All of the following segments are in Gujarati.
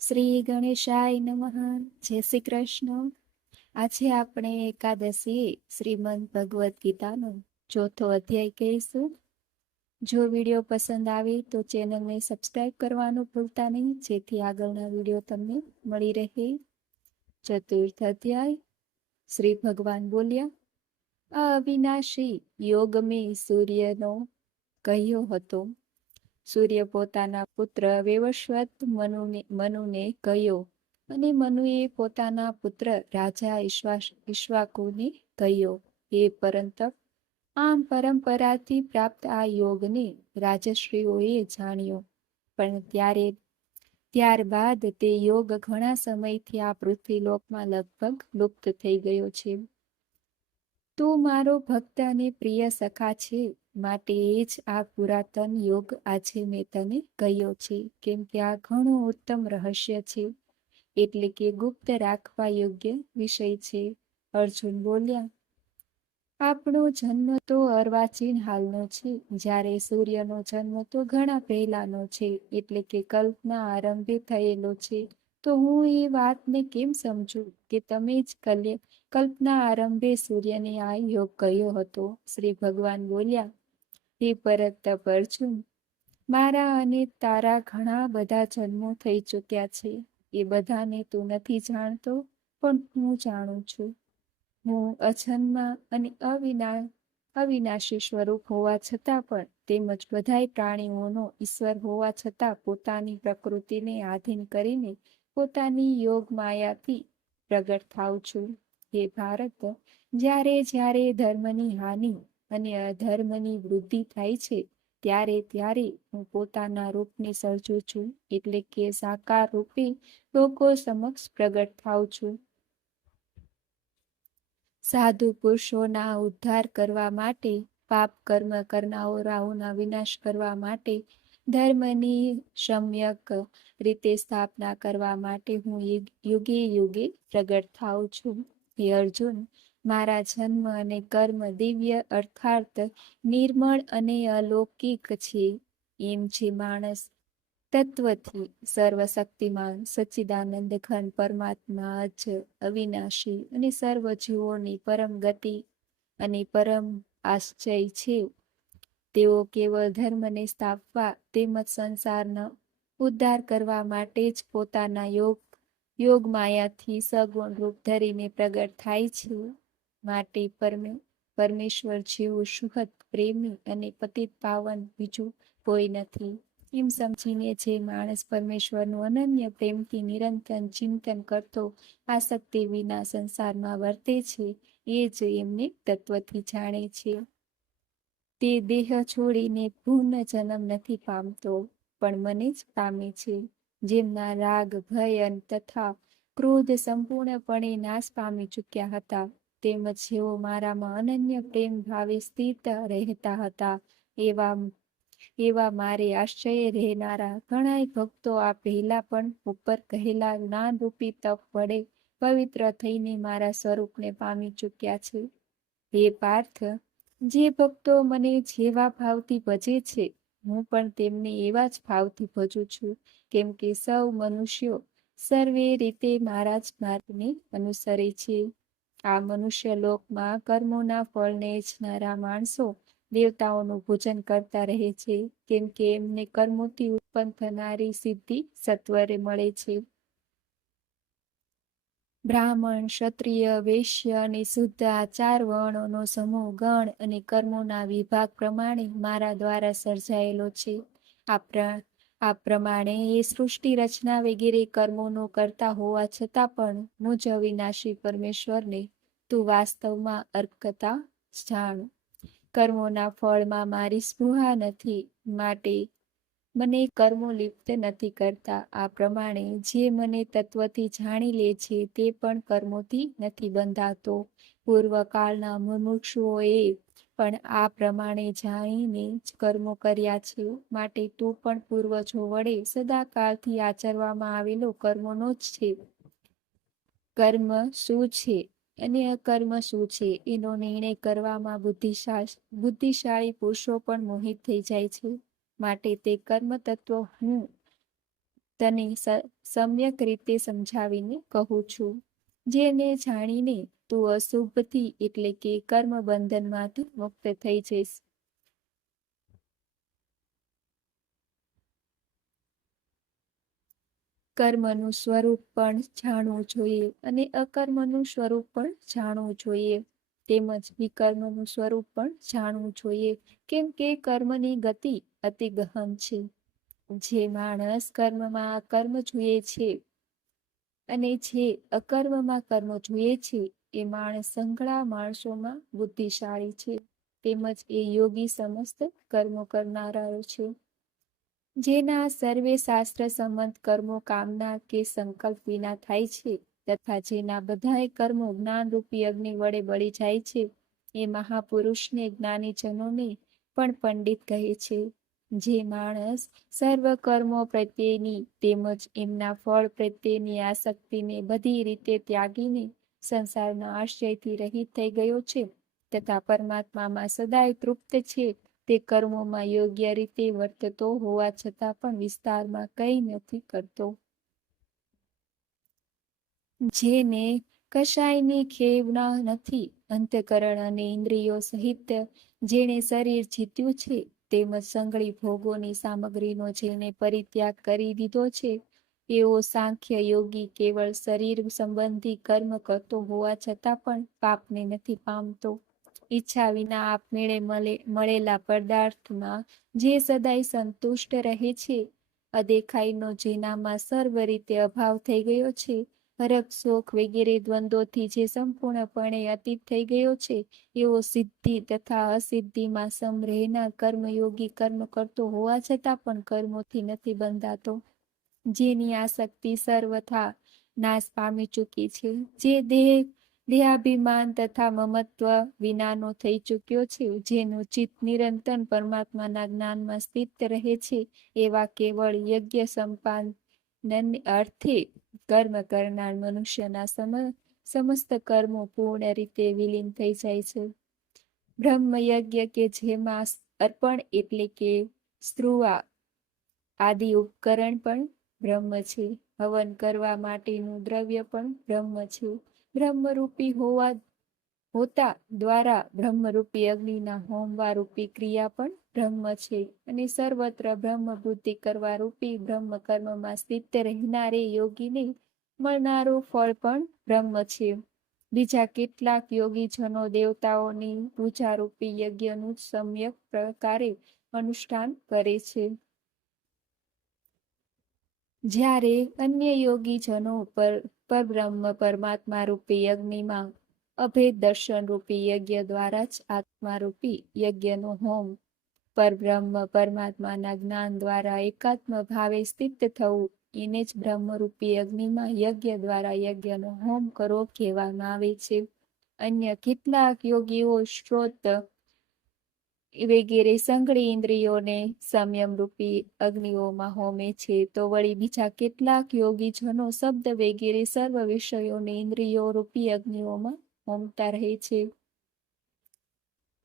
શ્રી ગણેશાય નમઃ. જય શ્રી કૃષ્ણ. આજે આપણે એકાદશી શ્રીમદ ભગવદ્ ગીતાનો ચોથો અધ્યાય કહીશું. જો વિડીયો પસંદ આવે તો ચેનલને સબસ્ક્રાઇબ કરવાનું ભૂલતા નહીં, જેથી આગળના વિડીયો તમને મળી રહે. ચતુર્થ અધ્યાય. શ્રી ભગવાન બોલ્યા, અવિનાશી યોગ મેં સૂર્યનો કહ્યો હતો. સૂર્ય પોતાના પુત્ર વેવસ્વત મનુને કહ્યો, અને મનુએ પોતાના પુત્ર રાજા ઈક્ષ્વાકુને કહ્યો, હે પરંતપ, આમ પરંપરાથી પ્રાપ્ત આ યોગને રાજશ્રીઓએ જાણ્યો, પણ ત્યારબાદ તે યોગ ઘણા સમયથી આ પૃથ્વીલોકમાં લગભગ લુપ્ત થઈ ગયો છે. તું મારો ભક્ત અને પ્રિય સખા છે, માટે એ જ આ પુરાતન યોગ આજે મેં તને કહ્યો છે, કેમ કે આ ઘણું ઉત્તમ રહસ્ય છે, એટલે કે ગુપ્ત રાખવા યોગ્ય વિષય છે. અર્જુન બોલ્યા, આપણો જન્મ તો અર્વાચીન હાલનો છે, જ્યારે સૂર્યનો જન્મ તો ઘણા પહેલાનો છે, એટલે કે કલ્પના આરંભે થયેલો છે. તો હું એ વાતને કેમ સમજું કે તમે જ કલ્પના આરંભે સૂર્યને આ યોગ કહ્યો હતો? શ્રી ભગવાન બોલ્યા, હે પરતપ અર્જુન, મારા અને તારા ઘણા બધા જન્મો થઈ ચૂક્યા છે. એ બધાને તું નથી જાણતો, પણ હું જાણું છું. હું અજન્મા અને અવિનાશી સ્વરૂપ હોવા છતાં પણ, તેમજ બધાય પ્રાણીઓનો ઈશ્વર હોવા છતાં પોતાની પ્રકૃતિને આધીન કરીને પોતાની યોગ માયાથી પ્રગટ થાઉં છું. હે ભારત, જ્યારે જ્યારે ધર્મની હાનિ અને અધર્મની વૃદ્ધિ થાય છે, ત્યારે ત્યારે હું પોતાના રૂપને સર્જું છું, એટલે કે સાકાર રૂપે લોકો સમક્ષ પ્રગટ થાઉં છું. સાધુ પુરુષોના ઉદ્ધાર કરવા માટે, પાપ કર્મ કરનારાઓના વિનાશ કરવા માટે, ધર્મની સમ્યક રીતે સ્થાપના કરવા માટે હું યુગે યુગે પ્રગટ થાઉં છું. હે અર્જુન, મારા જન્મ અને કર્મ દિવ્ય અર્થાત નિર્મળ અને અલૌકિક છે. એમ જે માણસ તત્વથી સર્વશક્તિમાન સચ્ચિદાનંદ ઘન પરમાત્મા અજ અવિનાશી અને સર્વ જીવોની પરમ ગતિ અને પરમ આશ્ચર્ય છે, તેઓ કેવળ ધર્મને સ્થાપવા તેમજ સંસારનો ઉદ્ધાર કરવા માટે જ પોતાના યોગ માયાથી સગુણ રૂપ ધરીને પ્રગટ થાય છે. માટે પરમેશ્વર જેવું સુખદ પ્રેમી અને પતિત પાવન બીજું કોઈ નથી. એમ સમજીને જે માણસ પરમેશ્વરનું અનન્ય પ્રેમથી નિરંતર ચિંતન કરતો આસક્તિ વિના સંસારમાં વર્તે છે, એ જ એમને તત્વથી જાણે છે. તે દેહ છોડીને પુનઃ જન્મ નથી પામતો, પણ મને જ પામે છે. જેમના રાગ, ભય તથા ક્રોધ સંપૂર્ણપણે નાશ પામી ચૂક્યા હતા, તેમજ જેઓ મારામાં અનન્ય પ્રેમ ભાવે સ્થિત રહેતા હતા, એવા મારે આશ્ચર્ય રહેનારા ઘણાય ભક્તો આ પહેલા પણ ઉપર કહેલા જ્ઞાનરૂપી તપ વડે પવિત્ર થઈને મારા સ્વરૂપને પામી ચૂક્યા છે. હે પાર્થ, જે ભક્તો મને જેવા ભાવથી ભજે છે, હું પણ તેમને એવા જ ભાવથી ભજું છું, કેમ કે સૌ મનુષ્યો સર્વે રીતે મારા જ માર્ગને અનુસરે છે. આ મનુષ્ય લોકમાં કર્મોના ફળને ઈચ્છનારા માણસો દેવતાઓનું પૂજન કરતા રહે છે, કેમ કે એમને કર્મોથી ઉત્પન્ન થનારી સિદ્ધિ સત્વરે મળે છે. બ્રાહ્મણ, ક્ષત્રિય, વૈશ્ય અને શુદ્ધ આ 4 વર્ણોનો સમૂહ ગણ અને કર્મોના વિભાગ પ્રમાણે મારા દ્વારા સર્જાયેલો છે. આ પ્રમાણે એ સૃષ્ટિ રચના વગેરે કર્મોનો કરતા હોવા છતાં પણ મુજ અવિનાશી પરમેશ્વરને તું વાસ્તવમાં અર્કતા જાણ. કર્મોના ફળમાં મારી સ્પૃહા નથી, માટે મને કર્મો લિપ્ત નથી કરતા. આ પ્રમાણે જે મને તત્વથી જાણી લે છે, તે પણ કર્મોથી નથી બંધાતો. પૂર્વકાળના મુમુક્ષુઓએ પણ આ પ્રમાણે જાણીને જ કર્મો કર્યા છે, માટે તું પણ પૂર્વજો વડે સદાકાળથી આચરવામાં આવેલો કર્મોનો જ છે. કર્મ શું છે અને અકર્મ શું છે, એનો નિર્ણય કરવામાં બુદ્ધિશાળી પુરુષો પણ મોહિત થઈ જાય છે. માટે તે કર્મ તત્વ હું તને સમ્યક રીતે સમજાવીને કહું છું. જેને જાણીને તું અશુભથી એટલે કે કર્મ બંધનમાંથી મુક્ત થઈ જઈશ. કર્મનું સ્વરૂપ પણ જાણવું જોઈએ અને અકર્મનું સ્વરૂપ પણ જાણવું જોઈએ. તેમજ વિકર્મનું સ્વરૂપ પણ જાણવું જોઈએ, કેમ કે કર્મની ગતિ અતિ ગહન છે. જે માણસ કર્મમાં કર્મ જુએ છે અને જે અકર્મમાં કર્મ જુએ છે એ માણસ સંઘળા માણસોમાં બુદ્ધિશાળી છે, તેમજ એ યોગી સમસ્ત કર્મો કરનારાઓ છે. જેના સર્વે શાસ્ત્ર સંમત કર્મો કામના કે સંકલ્પ વિના થાય છે, તથા જેના બધાય કર્મો જ્ઞાનરૂપી અગ્નિ વડે બળી જાય છે, એ મહાપુરુષને જ્ઞાનીજનોને પણ પંડિત કહે છે. જે માણસ સર્વ કર્મો પ્રત્યેની તેમજ એમના ફળ પ્રત્યેની આસક્તિને બધી રીતે ત્યાગીને સંસારના આશ્રયથી રહિત થઈ ગયો છે, તથા પરમાત્મામાં સદાય તૃપ્ત છે, તે કર્મોમાં યોગ્ય રીતે વર્તતો હોવા છતાં પણ વિસ્તારમાં કંઈ નથી કરતો. જેને કશાયની ખેવના નથી, અંતઃકરણ અને ઇન્દ્રિયો સહિત જેણે શરીર જીત્યું છે, તેમજ સંગળી ભોગોની સામગ્રીનો જેને પરિત્યાગ કરી દીધો છે, એવો સાંખ્ય યોગી કેવળ શરીર સંબંધી કર્મ કરતો હોવા છતાં પણ પાપને નથી પામતો. ઈચ્છા વિના આપમેળે મળેલા પદાર્થમાં જે સદાય સંતુષ્ટ રહે છે, અદેખાઈનો જેનામાં સર્વ રીતે અભાવ થઈ ગયો છે, હરખ શોખ વગેરે દ્વંદ્વોથી જે સંપૂર્ણપણે અતીત થઈ ગયો છે, એવો સિદ્ધિ તથા અસિદ્ધિમાં સમ રહેનાર કર્મયોગી કર્મ કરતો હોવા છતાં પણ કર્મોથી નથી બંધાતો. જેની આસક્તિ સર્વથા નાશ પામી ચૂકી છે, જે દેહાભિમાન તથા મમત્વ વિનાનો થઈ ચૂક્યો છે, જેનું ચિત્ત નિરંતર પરમાત્માના જ્ઞાનમાં સ્થિત રહે છે, એવા કેવળ યજ્ઞ સંપાદન અર્થે કર્મ કરનાર મનુષ્યના સમસ્ત કર્મો પૂર્ણ રીતે વિલીન થઈ જાય છે. બ્રહ્મયજ્ઞ કે જેમાં અર્પણ એટલે કે સ્ત્રુવા આદિ ઉપકરણ પણ બ્રહ્મ છે, હવન કરવા માટેનું દ્રવ્ય પણ બ્રહ્મ છે, બ્રહ્મરૂપી હોતા દ્વારા બ્રહ્મરૂપી અગ્નિના હોમવા રૂપી ક્રિયા પણ બ્રહ્મ છે, અને સર્વત્ર બ્રહ્મ બુદ્ધિ કરવા રૂપી બ્રહ્મ કર્મમાં સ્થિત રહેનારે યોગીને મળનારો ફળ પણ બ્રહ્મ છે. બીજા કેટલાક યોગીજનો દેવતાઓની પૂજારૂપી યજ્ઞનું સમ્યક પ્રકારે અનુષ્ઠાન કરે છે, જ્યારે અન્ય યોગીજનો પરબ્રહ્મ પરમાત્મા રૂપી અગ્નિમાં અભેદ દર્શન રૂપી યજ્ઞ દ્વારા જ આત્મારૂપી યજ્ઞનો હોમ, પરબ્રહ્મ પરમાત્માના જ્ઞાન દ્વારા એકાત્મ ભાવે સ્થિત થવું, એને જ બ્રહ્મરૂપી અગ્નિમાં યજ્ઞ દ્વારા યજ્ઞનો હોમ કરવો કહેવામાં આવે છે. અન્ય કેટલાક યોગીઓ શ્રોત વગેરે સંઘળી ઇન્દ્રિયોને સંયમરૂપી અગ્નિઓમાં હોમે છે, તો વળી બીજા કેટલાક યોગીજનો શબ્દ વગેરે સર્વ વિષયોને ઇન્દ્રિયો રૂપી અગ્નિઓમાં હોમતા રહે છે.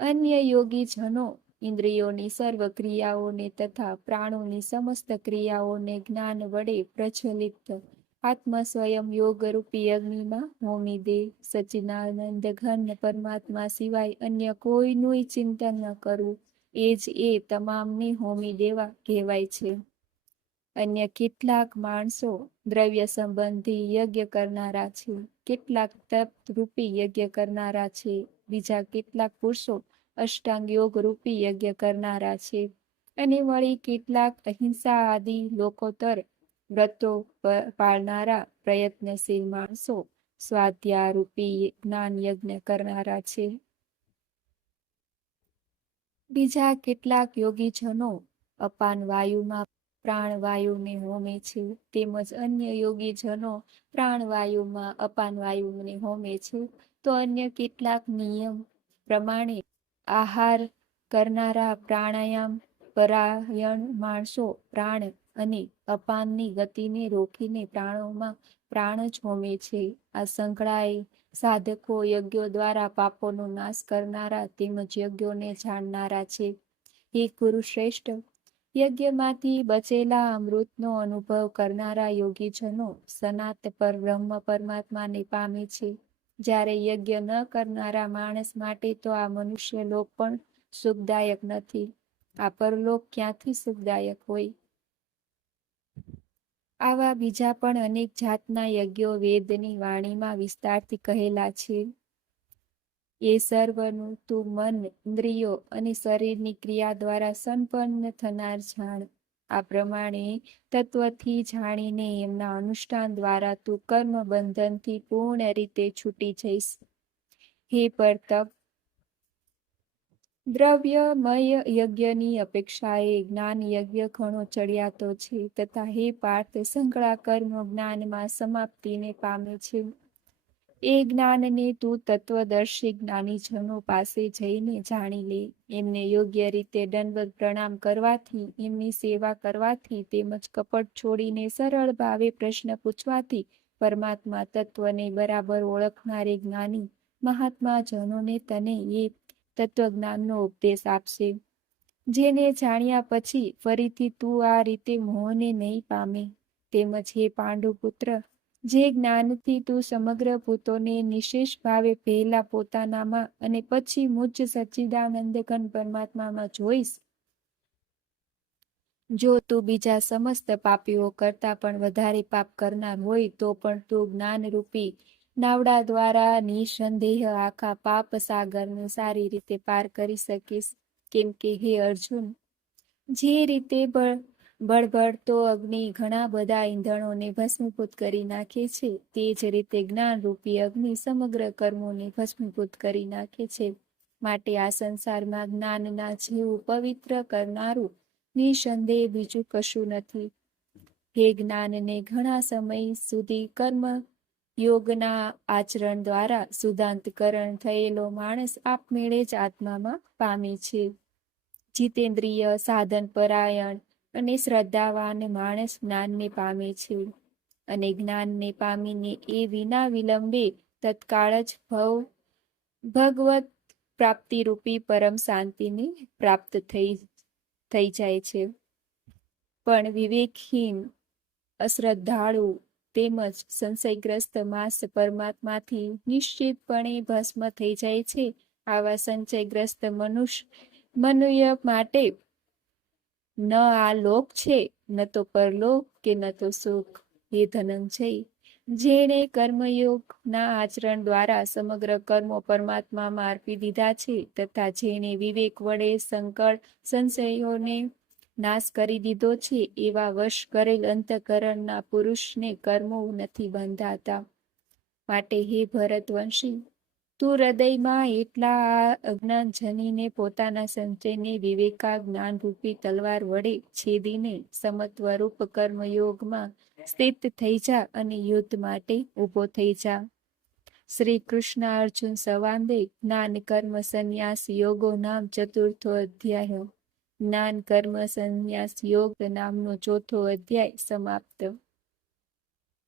અન્ય યોગીજનો ઇન્દ્રિયોની સર્વ ક્રિયાઓને તથા પ્રાણોની સમસ્ત ક્રિયાઓને જ્ઞાન વડે પ્રજ્વલિત આત્મ સ્વયં યોગરૂપી અગ્નિમાં હોમી દે. સચ્ચિદાનંદ ઘન પરમાત્મા સિવાય અન્ય કોઈનું ચિંતન ન કરવું, એ જ એ તમામને હોમી દેવા કહેવાય છે. અન્ય કેટલાક માણસો દ્રવ્ય સંબંધી યજ્ઞ કરનારા છે, કેટલાક તપ રૂપી યજ્ઞ કરનારા છે, બીજા કેટલાક પુરુષો અષ્ટાંગ યોગ રૂપી યજ્ઞ કરનારા છે, અને વળી કેટલાક અહિંસા આદિ લોકોતર વ્રતો પાળનારા પ્રયત્નશીલ માણસો સ્વાધ્યાય રૂપી જ્ઞાન યજ્ઞ કરનારા છે. બીજા કેટલાક યોગીજનો અપાન વાયુમાં પ્રાણવાયુને હોમે છે, તેમજ અન્ય યોગીજનો પ્રાણવાયુમાં અપાન વાયુને હોમે છે. તો અન્ય કેટલાક નિયમ પ્રમાણે આહાર કરનારા પ્રાણાયામ પરાયણ માણસો પ્રાણ અને અપાનની ગતિને રોકીને પ્રાણોમાં પ્રાણ જ હોમે છે. આ સંકળાય સાધકો યજ્ઞો દ્વારા પાપોનો નાશ કરનારા તેમજ યજ્ઞોને જાણનારા છે. હે કુરુશ્રેષ્ઠ, યજ્ઞમાંથી બચેલા અમૃતનો અનુભવ કરનારા યોગીજનો સનાત પર બ્રહ્મ પરમાત્માને પામે છે. જ્યારે યજ્ઞ ન કરનારા માણસ માટે તો આ મનુષ્ય લોક પણ સુખદાયક નથી. આ પરલોક ક્યાંથી સુખદાયક હોય? આવા બીજા પણ અનેક જાતના યજ્ઞો વેદની વાણીમાં વિસ્તારથી કહેલા છે. એ સર્વનું તું મન, ઇન્દ્રિયો અને શરીરની ક્રિયા દ્વારા સંપન્ન થનાર જાણ. આ પ્રમાણે તત્વથી જાણીને એમના અનુષ્ઠાન દ્વારા તું કર્મ બંધનથી પૂર્ણ રીતે છૂટી જઈશ. હે પરતપ, દ્રવ્યમય યજ્ઞની અપેક્ષાએ જ્ઞાન યજ્ઞ ઘણો ચડિયાતો છે, તથા હે પાર્થ, સંકળા કર્મ જ્ઞાનમાં સમાપ્તિને પામે છે. એ જ્ઞાનને તું તત્વદર્શી જ્ઞાનીજનો પાસે જઈને જાણી લે. એમને યોગ્ય રીતે દંડવત પ્રણામ કરવાથી, એમની સેવા કરવાથી તેમજ કપટ છોડીને સરળ ભાવે પ્રશ્ન પૂછવાથી પરમાત્મા તત્વને બરાબર ઓળખનારે જ્ઞાની મહાત્મા જનોને તને એ તત્વજ્ઞાનનો ઉપદેશ આપશે. જેને જાણ્યા પછી ફરીથી તું આ રીતે મોહને નહીં પામે. તેમજ હે પાંડુપુત્ર, જે જ્ઞાનથી તું સમગ્ર ભૂતોને નિશેષ ભાવે પહેલા પોતાનામાં અને પછી મુજ સચ્ચિદાનંદ ઘન પરમાત્મામાં જોઈશ, જો તું બીજા સમસ્ત પાપીઓ કરતા પણ વધારે પાપ કરનાર હોય તો પણ તું જ્ઞાનરૂપી નાવડા દ્વારા નિસંદેહ આખા પાપ સાગરને સારી રીતે પાર કરી શકીશ. કેમ કે હે અર્જુન, જે રીતે બળબળતો અગ્નિ ઘણા બધા ઈંધણોને ભસ્મીભૂત કરી નાખે છે, તે જ રીતે જ્ઞાનરૂપી અગ્નિ સમગ્ર કર્મોને ભસ્મીભૂત કરી નાખે છે. માટે આ સંસારમાં જ્ઞાનના જેવું પવિત્ર કરનારું નિસંદેહ બીજું કશું નથી. હે જ્ઞાનને ઘણા સમય સુધી કર્મ યોગના આચરણ દ્વારા શુદ્ધાંતકરણ થયેલો માણસ આપમેળે જ આત્મામાં પામે છે. જીતેન્દ્રિય, સાધન પરાયણ અને શ્રદ્ધાવાન માણસ જ્ઞાનને પામે છે, અને જ્ઞાનને પામીને એ વિના વિલંબે તત્કાળ જ ભગવત પ્રાપ્તિરૂપી પરમ શાંતિને પ્રાપ્ત થઈ જાય છે. પણ વિવેકહીન, અશ્રદ્ધાળુ તેમજ સંશયગ્રસ્ત માસ પરમાત્માથી નિશ્ચિતપણે ભસ્મ થઈ જાય છે. આવા સંચયગ્રસ્ત મનુષ્ય માટે ન આ લોક છે, ન તો પરલોક, કે ન તો સુખ. હે ધનંજય, જેણે કર્મયોગના આચરણ દ્વારા સમગ્ર કર્મો પરમાત્મામાં અર્પી દીધા છે, તથા જેણે વિવેક વડે સંકળ સંશયોને નાશ કરી દીધો છે, એવા વશ કરેલ અંતઃકરણના પુરુષને કર્મો નથી બંધાતા. માટે હે ભરતવંશી, તું હૃદયમાં એટલા આ અજ્ઞાન જનીને પોતાના સંચયને વિવેકા જ્ઞાનરૂપી તલવાર વડે છેદીને સમત્વરૂપ કર્મયોગમાં સ્થિત થઈ જા અને યુદ્ધ માટે ઊભો થઈ જા. શ્રી કૃષ્ણ અર્જુન સંવાદે જ્ઞાન કર્મ સંન્યાસ યોગો નામ ચતુર્થો અધ્યાય. જ્ઞાન કર્મ સંન્યાસ યોગ નામનો ચોથો અધ્યાય સમાપ્ત.